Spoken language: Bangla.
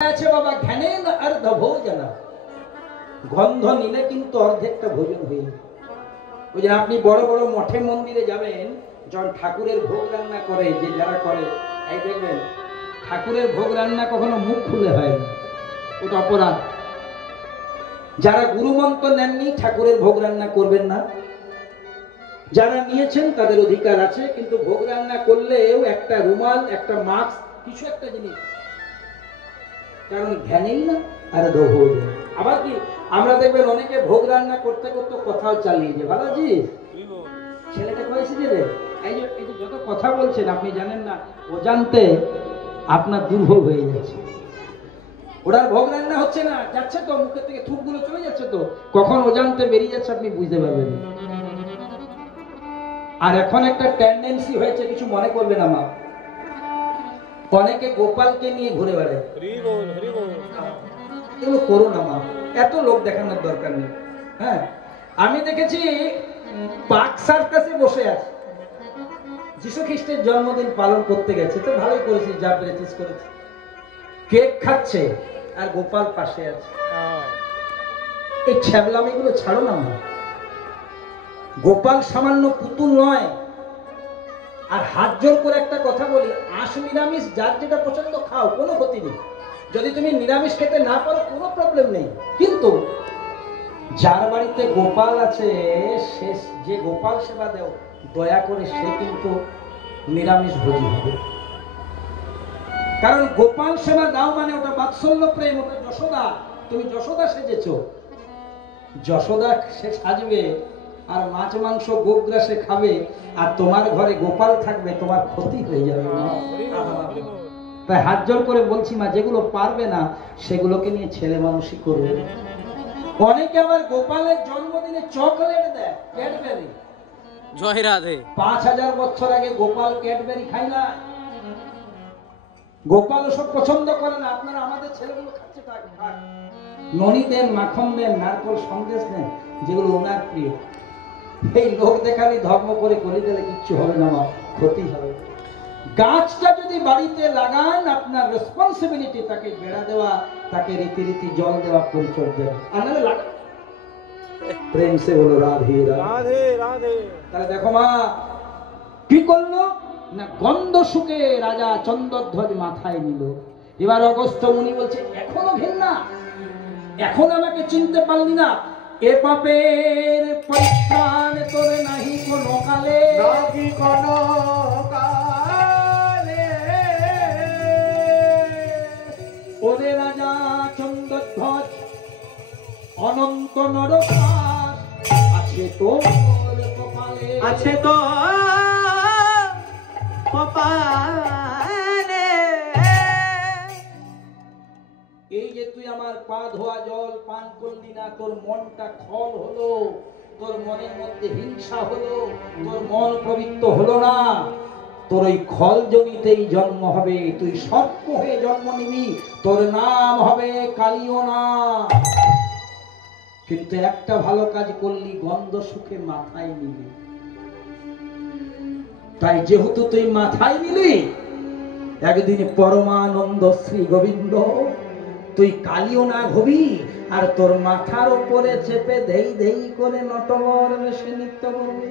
আছে বাবা জ্ঞানেন অর্ধ ভোজন, গন্ধ নিলে কিন্তু অর্ধেকটা ভোজন হয়ে যায়। ওই যে আপনি বড় বড় মঠে মন্দিরে যাবেন, যখন ঠাকুরের ভোগ রান্না করে, যে যারা করে, এই দেখবেন ঠাকুরের ভোগ রান্না কখনো মুখ খুলে হয় না, ওটা অপরাধ। যারা গুরুমন্ত্র নেননি ঠাকুরের ভোগ রান্না করবেন না, যারা নিয়েছেন তাদের অধিকার আছে, কিন্তু ভোগ রান্না করলেও একটা রুমাল, একটা মাস্ক, কিছু একটা জিনিস, কারণ ধ্যানেই না আর ভোজন। আবার কি আমরা দেখবেন অনেকে ভোগ রান্না করতে করতে কথাও চালিয়ে যায়। বালাজি ছেলেটা কয়েছে যে রে, এই যে যত কথা বলছেন আপনি জানেন না, অজান্তে আপনার দুর্ভোগ হয়ে যাচ্ছে। ওটার ভোগ রান্না হচ্ছে না, যাচ্ছে তো মুখের থেকে থুকগুলো চলে যাচ্ছে, তো কখন অজান্তে বেরিয়ে যাচ্ছে আপনি বুঝতে পারবেন। আর এখন একটা টেন্ডেন্সি হয়েছে, কিছু মনে করবেন আমার, অনেকে গোপালকে নিয়ে ঘুরে বেড়ায়। এগুলো করো না মা, এত লোক দেখানোর দরকার নেই। হ্যাঁ, আমি দেখেছি পার্ক সার্কাসে বসে আছে, যীশু খ্রিস্টের জন্মদিন পালন করতে গেছে, তো ভালোই করেছিস, যা পেরেছিস করেছিস, কেক খাচ্ছে আর গোপাল পাশে আছে। এই ছ্যাবলামিগুলো ছাড়ো না মা, গোপাল সামান্য পুতুল নয়। আর হাত জোর করে একটা কথা বলি, আঁশ নিরামিষ যার যেটা পছন্দ খাও, কোনো ক্ষতি নেই। যদি তুমি নিরামিষ খেতে না পারো কোনো প্রবলেম নেই, কিন্তু যার বাড়িতে গোপাল আছে, সে যে গোপাল সেবা দেও, দয়া করে সে কিন্তু নিরামিষ ভোজি হবে। কারণ গোপাল সেবা দাও মানে ওটা বাৎসল্য প্রেম, ওটা যশোদা। তুমি যশোদা সেজেছো, যশোদা সে সাজবে আর মাছ মাংস গোগ্রাসে খাবে, আর তোমার ঘরে গোপাল থাকবে, তোমার ক্ষতি হয়ে যাবে। তাই হাত জোর করে বলছি মা, যেগুলো পারবে না সেগুলোকে নিয়ে ছেলে মানুষই করবে। অনেকে আবার গোপালের জন্মদিনে চকলেট দেয়, ক্যাডবেরি। জয় রাধে। 5000 বছর আগে গোপাল ক্যাডবেরি খায় না, গোপাল ওসব পছন্দ করে না। আপনারা আমাদের ছেলেগুলো খাচ্ছে, তা খায়, ননি দেন, মাখন দেন, নারকল সন্দেশ দেন, যেগুলো ওনার প্রিয়। এই লোক দেখালি ধর্ম করে করে দিলে কিচ্ছু হবে না, ক্ষতি হবে। গাছটা যদি বাড়িতে লাগান, আপনার রেসপন্সিবিলিটি তাকে বেড়া দেওয়া, তাকে রীতি জল দেওয়া, পরিচর্যা। আনালে লাগান, প্রেম সে বলো রাধে রাধে রাধে। তাহলে দেখো মা কি করলো না, গন্ধ শুকে রাজা চন্দ্রধ্বজ মাথায় নিল। এবার অগস্ত্য মুনি বলছে, এখনো ঘেন্না, এখন আমাকে চিনতে পারলি না? এ পাপের পরিত্রাণ তোর নাহি কোনো কালে, নাহি কোনো কালে। ওরে রাজা চন্দ্রধ্বজ, অনন্ত নরকার আছে তো কপালে, আছে তো কপালে। এই যে তুই আমার পা ধোয়া জল পান করলি না, তোর মনটা খল হলো, তোর মনের মধ্যে হিংসা হলো, তোর মন পবিত্র হলো না, তোর ওই খল জমিতেই জন্ম হবে, তুই সর্প হয়ে জন্ম নিবি, তোর নাম হবে কালিও না। কিন্তু একটা ভালো কাজ করলি, গন্ধ সুখে মাথায় নিবি। তাই যেহেতু তুই মাথায় নিলি, একদিন পরমানন্দ শ্রী গোবিন্দ তুই কালিও না হবি, আর তোর মাথার উপরে চেপে ধেই ধেই করে নটবর বেশি নৃত্য করবে।